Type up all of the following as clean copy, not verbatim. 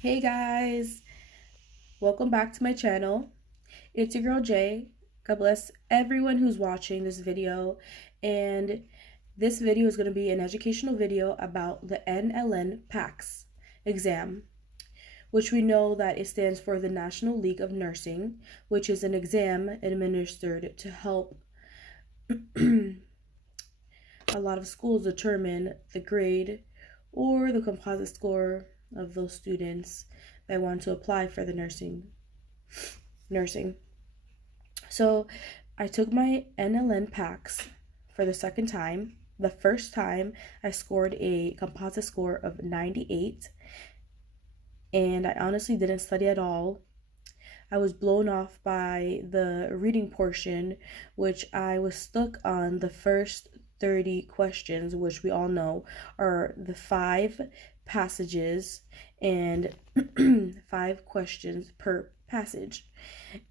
Hey guys, welcome back to my channel. It's your girl Jay. God bless everyone who's watching this video. And this video is going to be an educational video about the NLN PACS exam, which we know that it stands for the National League of Nursing, which is an exam administered to help a lot of schools determine the grade or the composite score of those students that want to apply for the nursing. So I took my NLN PACS for the second time. The first time I scored a composite score of 98, and I honestly didn't study at all. I was blown off by the reading portion, which I was stuck on the first 30 questions, which we all know are the 5 passages and 5 questions per passage.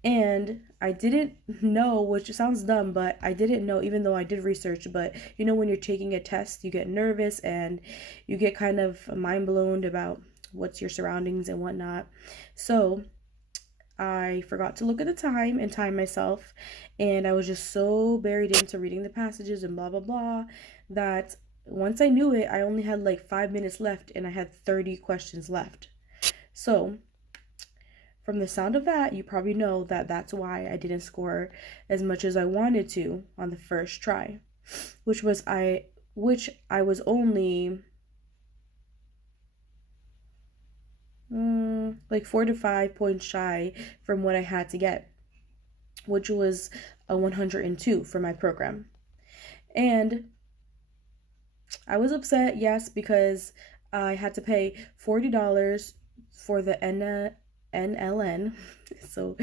And I didn't know, which sounds dumb, but I didn't know, even though I did research. But you know, when you're taking a test, you get nervous and you get kind of mind blown about what's your surroundings and whatnot. So I forgot to look at the time and time myself, and I was just so buried into reading the passages and blah blah blah that once I knew it, I only had like 5 minutes left and I had 30 questions left. So from the sound of that, you probably know that that's why I didn't score as much as I wanted to on the first try, which I was only like 4 to 5 points shy from what I had to get, which was a 102 for my program. And I was upset, yes, because I had to pay $40 for the NLN. So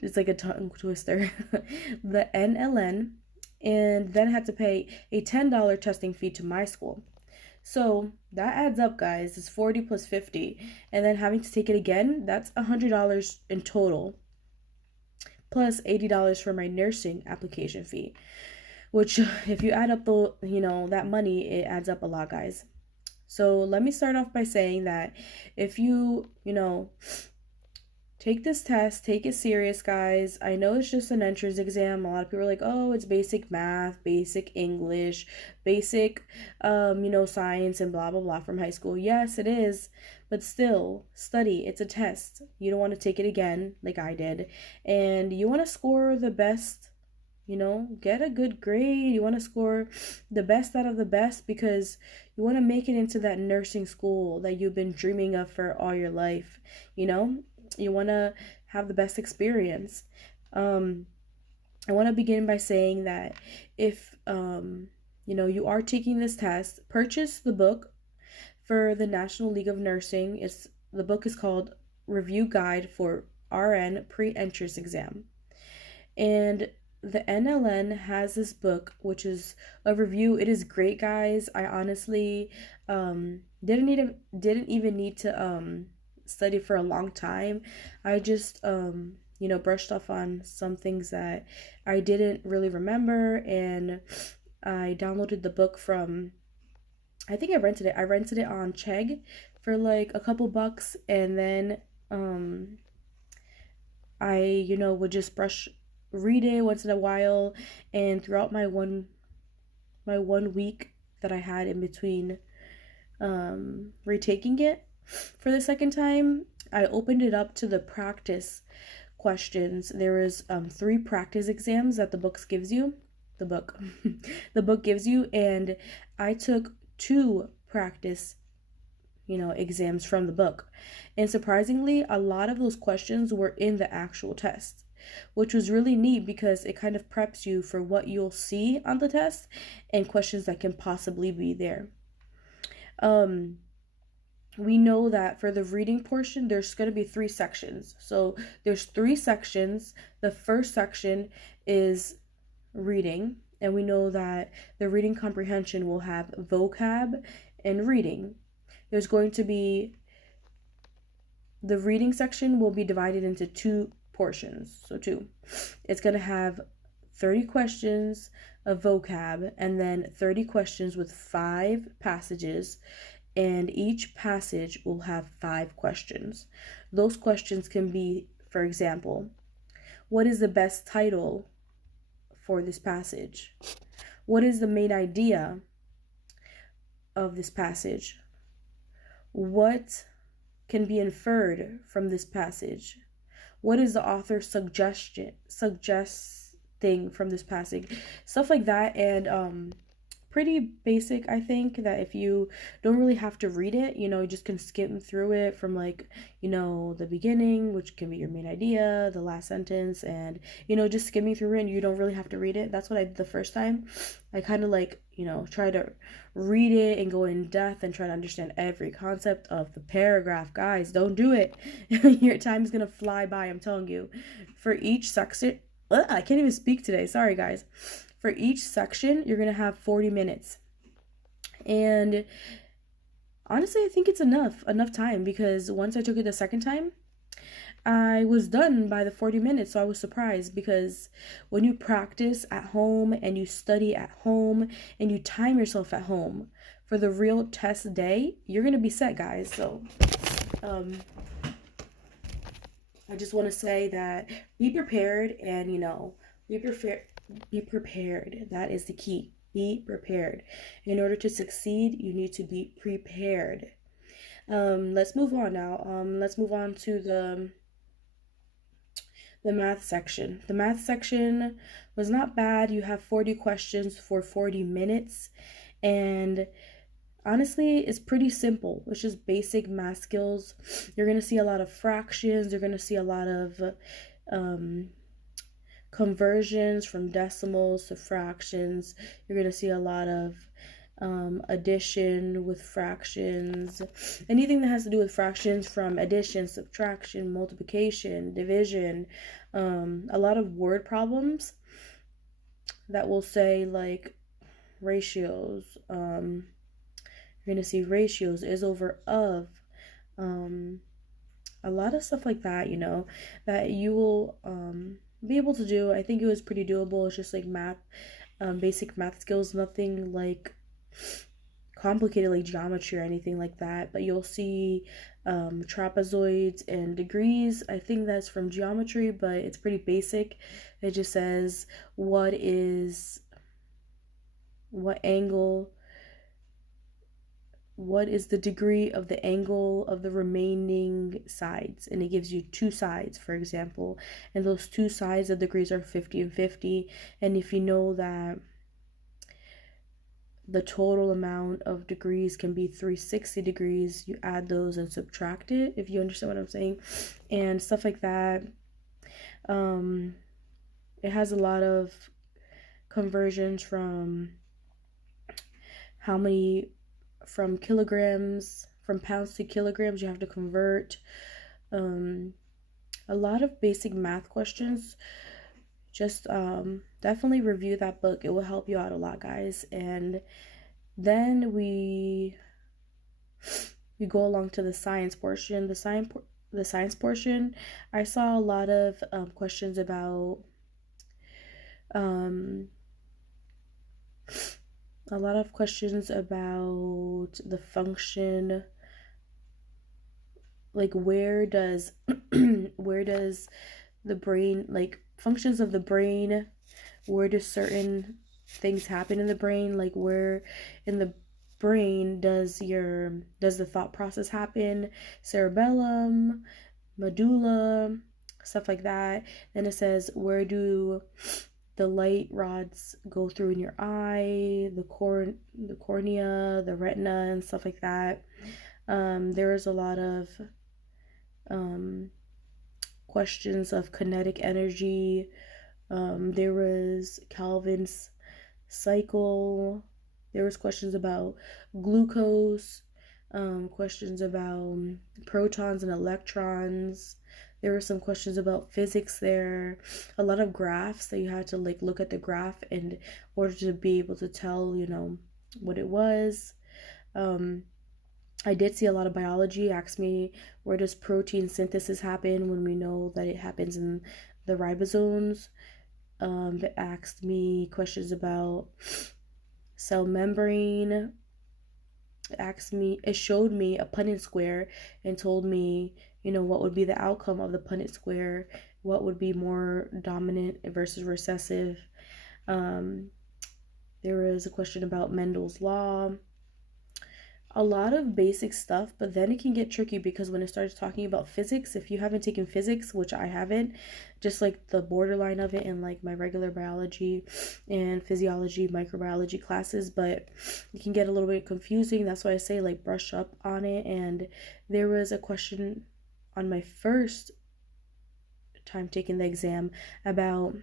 it's like a tongue twister. The NLN, and then had to pay a $10 testing fee to my school. So that adds up, guys. It's 40 plus 50. And then having to take it again, that's $100 in total. Plus $80 for my nursing application fee. Which, if you add up that money, it adds up a lot, guys. So let me start off by saying that if you take this test, take it serious, guys. I know it's just an entrance exam. A lot of people are like, oh, it's basic math, basic English, basic, science and blah, blah, blah from high school. Yes, it is. But still, study. It's a test. You don't want to take it again like I did. And you want to score the best, get a good grade. You want to score the best out of the best because you want to make it into that nursing school that you've been dreaming of for all your life, You want to have the best experience. I want to begin by saying that if, you are taking this test, purchase the book for the National League of Nursing. The book is called Review Guide for RN Pre-Entrance Exam. And the NLN has this book, which is a review. It is great, guys. I honestly didn't even need to study for a long time. I just brushed off on some things that I didn't really remember, and I downloaded the book from, I think I rented it on Chegg for like a couple bucks, and then I would just read it once in a while, and throughout my one week that I had in between retaking it for the second time, I opened it up to the practice questions. There was 3 practice exams that the book gives you, and I took 2 practice exams from the book. And surprisingly, a lot of those questions were in the actual test, which was really neat because it kind of preps you for what you'll see on the test and questions that can possibly be there. We know that for the reading portion, there's going to be 3 sections. So there's 3 sections. The first section is reading, and we know that the reading comprehension will have vocab and reading. There's going to be, the reading section will be divided into 2 portions. So 2. It's going to have 30 questions of vocab and then 30 questions with 5 passages and each passage will have 5 questions. Those questions can be, for example, what is the best title for this passage? What is the main idea of this passage? What can be inferred from this passage? What is the author suggesting from this passage? Stuff like that. And pretty basic. I think that if you don't really have to read it, you just can skim through it from like, the beginning, which can be your main idea, the last sentence, and just skimming through it, and you don't really have to read it. That's what I did the first time. I kind of like, try to read it and go in depth and try to understand every concept of the paragraph. Guys, don't do it. Your time is gonna fly by, I'm telling you. For each section, I can't even speak today, sorry guys. For each section, you're going to have 40 minutes. And honestly, I think it's enough time, because once I took it the second time, I was done by the 40 minutes. So I was surprised, because when you practice at home and you study at home and you time yourself at home for the real test day, you're going to be set, guys. So I just want to say that be prepared, and be prepared. That is the key. Be prepared. In order to succeed, you need to be prepared. Let's move on now. Let's move on to the math section. The math section was not bad. You have 40 questions for 40 minutes. And honestly, it's pretty simple. It's just basic math skills. You're going to see a lot of fractions. You're going to see a lot of conversions from decimals to fractions. You're going to see a lot of addition with fractions. Anything that has to do with fractions, from addition, subtraction, multiplication, division. A lot of word problems that will say like ratios. You're going to see ratios, is over of. A lot of stuff like that, that you will be able to do. I think it was pretty doable. It's just like math, basic math skills, nothing like complicated like geometry or anything like that. But you'll see trapezoids and degrees. I think that's from geometry, but it's pretty basic. It just says what is the degree of the angle of the remaining sides, and it gives you 2 sides, for example, and those 2 sides, the degrees are 50 and 50. And if you know that the total amount of degrees can be 360 degrees, you add those and subtract it, if you understand what I'm saying, and stuff like that. It has a lot of conversions from from pounds to kilograms. You have to convert. A lot of basic math questions. Just definitely review that book. It will help you out a lot, guys. And then we go along to the science portion. The science portion, I saw a lot of questions about the function, like where does the brain, like functions of the brain, where do certain things happen in the brain, like where in the brain does the thought process happen, cerebellum, medulla, stuff like that. Then it says, where do the light rods go through in your eye, the cornea, the retina, and stuff like that. There was a lot of questions of kinetic energy. There was Calvin's cycle. There was questions about glucose, questions about protons and electrons. There were some questions about physics there. A lot of graphs that you had to like look at the graph in order to be able to tell, what it was. I did see a lot of biology. Asked me, where does protein synthesis happen when we know that it happens in the ribosomes? It asked me questions about cell membrane. it showed me a Punnett square and told me, what would be the outcome of the Punnett square, what would be more dominant versus recessive. There was a question about Mendel's law, a lot of basic stuff, but then it can get tricky because when it starts talking about physics, if you haven't taken physics, which I haven't, just like the borderline of it in like my regular biology and physiology, microbiology classes, but it can get a little bit confusing. That's why I say like brush up on it. And there was a question on my first time taking the exam about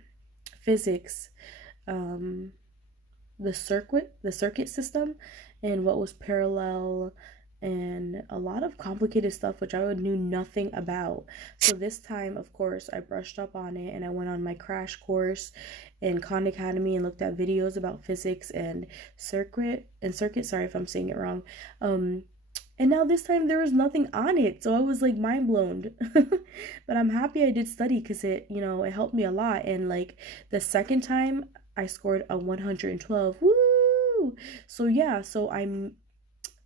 physics, the circuit system, and what was parallel, and a lot of complicated stuff which I knew nothing about. So this time, of course, I brushed up on it and I went on my crash course in Khan Academy and looked at videos about physics and circuit, sorry if I'm saying it wrong. And now this time there was nothing on it, so I was like mind blown. But I'm happy I did study because it helped me a lot. And like the second time I scored a 112. Woo! So yeah,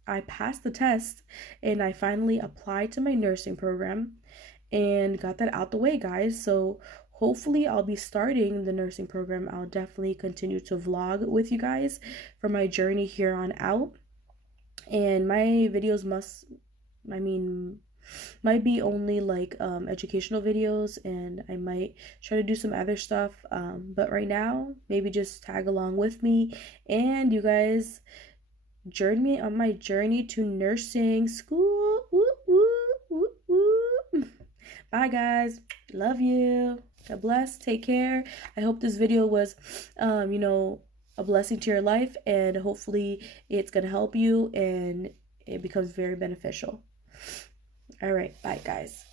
I passed the test and I finally applied to my nursing program and got that out the way, guys. So hopefully I'll be starting the nursing program. I'll definitely continue to vlog with you guys for my journey here on out. And my videos might be only like educational videos, and I might try to do some other stuff, but right now maybe just tag along with me and you guys join me on my journey to nursing school. Woo, woo, woo, woo. Bye guys, love you, God bless, take care. I hope this video was a blessing to your life, and hopefully it's gonna help you and it becomes very beneficial. All right, bye guys.